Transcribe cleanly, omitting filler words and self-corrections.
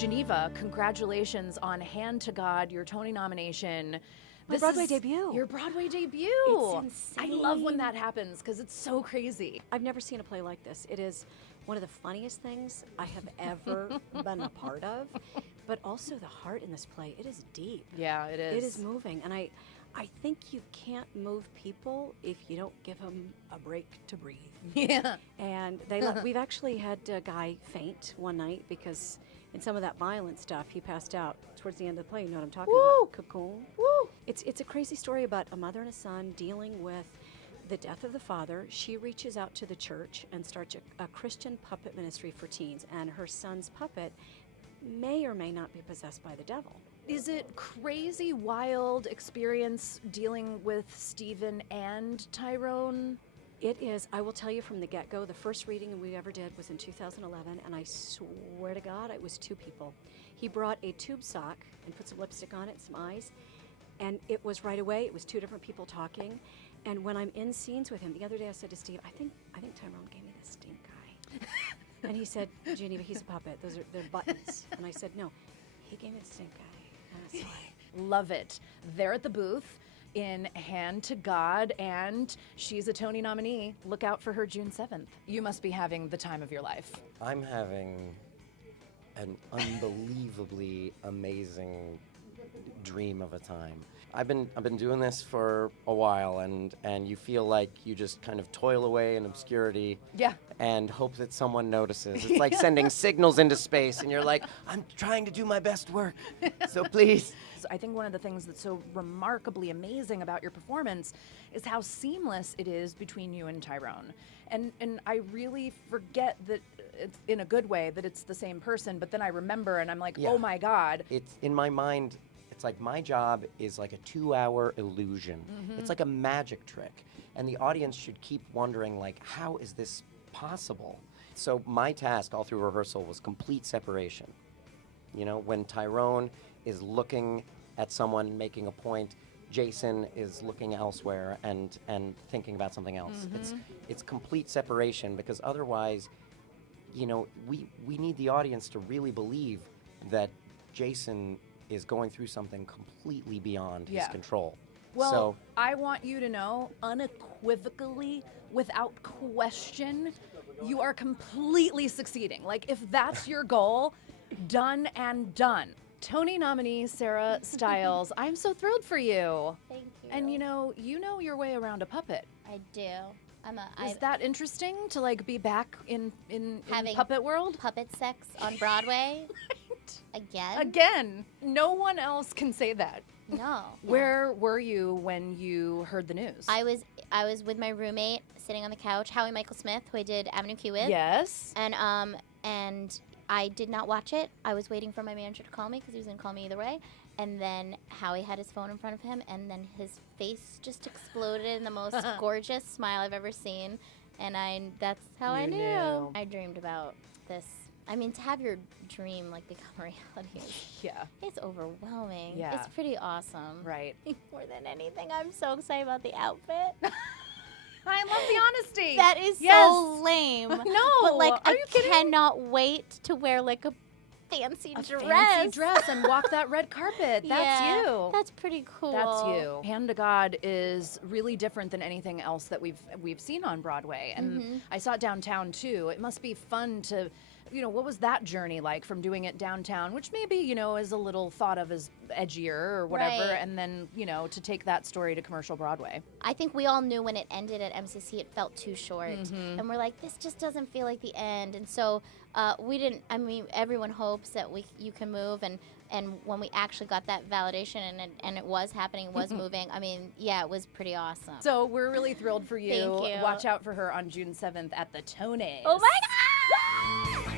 Geneva, congratulations on Hand to God, your Tony nomination. My Broadway debut. Your Broadway debut. It's I insane. love when that happens because it's so crazy. I've never seen a play like this. It is one of the funniest things I have ever been a part of, but also the heart in this play. It is deep. Yeah, it is. It is moving, and I think you can't move people if you don't give them a break to breathe. Yeah. And we've actually had a guy faint one night because in some of that violent stuff, he passed out towards the end of the play. You know what I'm talking about? Cocoon. Woo! It's a crazy story about a mother and a son dealing with the death of the father. She reaches out to the church and starts a Christian puppet ministry for teens, and her son's puppet may or may not be possessed by the devil. Is it crazy, wild experience dealing with Stephen and Tyrone? It is. I will tell you from the get-go, the first reading we ever did was in 2011, and I swear to God, it was two people. He brought a tube sock and put some lipstick on it, some eyes, and it was right away. It was two different people talking. And when I'm in scenes with him, the other day I said to Steve, I think Tyrone gave me the stink eye. And he said, Geneva, he's a puppet. They're buttons. And I said, no, he gave me the stink eye. And I saw it. Love it. They're at the booth in Hand to God, and she's a Tony nominee. Look out for her June 7th. You must be having the time of your life. I'm having an unbelievably amazing dream of a time. I've been doing this for a while, and you feel like you just kind of toil away in obscurity. Yeah. And hope that someone notices. It's like sending signals into space, and you're like, I'm trying to do my best work, so please. So I think one of the things that's so remarkably amazing about your performance is how seamless it is between you and Tyrone. And I really forget that it's in a good way that it's the same person, but then I remember and I'm like, Yeah. oh my God. It's in my mind, it's like my job is like a 2-hour illusion. It's like a magic trick. And the audience should keep wondering, like, how is this possible? So my task all through rehearsal was complete separation. You know, when Tyrone is looking at someone making a point, Jason is looking elsewhere and thinking about something else. It's complete separation, because otherwise, you know, we need the audience to really believe that Jason is going through something completely beyond his control. Well, So I want you to know unequivocally, without question, you are completely succeeding. Like, if that's your goal, done and done. Tony nominee Sarah Stiles, I'm so thrilled for you. Thank you. And you know your way around a puppet. I do. Is that interesting to like be back in Having puppet world? puppet sex on Broadway again. Again, no one else can say that. No. Where were you when you heard the news? I was with my roommate sitting on the couch, Howie Michael Smith, who I did Avenue Q with. Yes. And I did not watch it. I was waiting for my manager to call me because he was going to call me either way. And then Howie had his phone in front of him, and then his face just exploded in the most gorgeous smile I've ever seen. And that's how I knew. I dreamed about this. I mean, to have your dream like become a reality, it's overwhelming. Yeah. It's pretty awesome. Right. More than anything, I'm so excited about the outfit. I love the honesty. That is so lame. No, but like are I you kidding? cannot wait to wear like a fancy dress. Fancy dress and walk that red carpet. That's Yeah, you. That's pretty cool. That's you. Hand to God is really different than anything else that we've seen on Broadway. And I saw it downtown too. It must be fun to, you know, what was that journey like from doing it downtown, which maybe, you know, is a little thought of as edgier or whatever, Right. and then, you know, to take that story to commercial Broadway. I think we all knew when it ended at MCC, it felt too short. And we're like, this just doesn't feel like the end. And so we didn't, I mean, everyone hopes that you can move. And when we actually got that validation and it was happening, it was moving, I mean, yeah, it was pretty awesome. So we're really thrilled for you. Thank you. Watch out for her on June 7th at the Tonys. Oh my God!